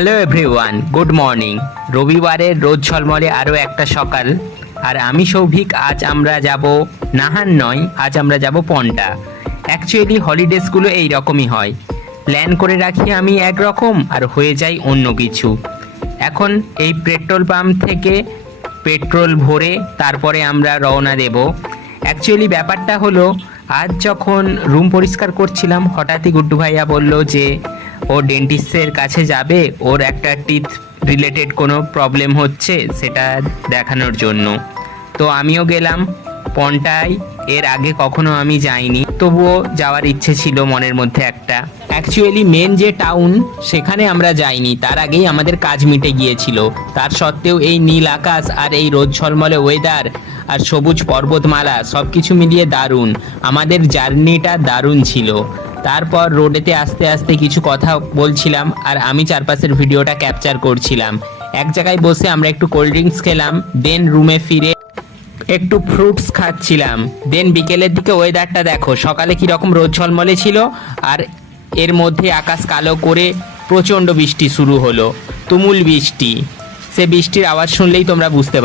Hello everyone, good morning. রবিবারের রোদ ঝলমলে আরও একটা সকাল। আর আমি সৌভিক। আজ আমরা যাব নাহান নয়, আজ আমরা যাব পন্টা। অ্যাকচুয়ালি হলিডেজগুলো এই রকমই হয়, প্ল্যান করে রাখি আমি একরকম আর হয়ে যায় অন্য কিছু। এখন এই পেট্রোল পাম্প থেকে পেট্রোল ভরে তারপরে আমরা রওনা দেব। অ্যাকচুয়ালি ব্যাপারটা হলো, আজ যখন রুম পরিষ্কার করছিলাম হঠাৎই গুড্ডু ভাইয়া বলল যে ও ডেন্টিস্টের কাছে যাবে, ওর একটা টিথ রিলেটেড কোনো প্রবলেম হচ্ছে সেটা দেখানোর জন্য। তো আমিও গেলাম পন্টায়। এর আগে কখনো আমি যাইনি, তবুও যাওয়ার ইচ্ছে ছিল মনের মধ্যে একটা। অ্যাকচুয়ালি মেন যে টাউন সেখানে আমরা যাইনি, তার আগেই আমাদের কাজ মিটে গিয়েছিল। তার সত্ত্বেও এই নীল আকাশ আর এই রোদ ঝলমলে ওয়েদার আর সবুজ পর্বতমালা সব কিছু মিলিয়ে দারুণ। আমাদের জার্নিটা দারুণ ছিল। তারপর রোডেতে আস্তে আস্তে কিছু কথা বলছিলাম আর আমি চারপাশের ভিডিওটা ক্যাপচার করছিলাম। এক জায়গায় বসে আমরা একটু কোল্ড ড্রিঙ্কস খেলাম, দেন রুমে ফিরে একটু ফ্রুটস খাচ্ছিলাম। দেন বিকেলের দিকে ওয়েদারটা দেখো, সকালে কীরকম রোদ ঝলমলে ছিল আর এর মধ্যে আকাশ কালো করে প্রচণ্ড বৃষ্টি শুরু হলো, তুমুল বৃষ্টি। সে বৃষ্টির আওয়াজ শুনলেই তোমরা বুঝতে পারো।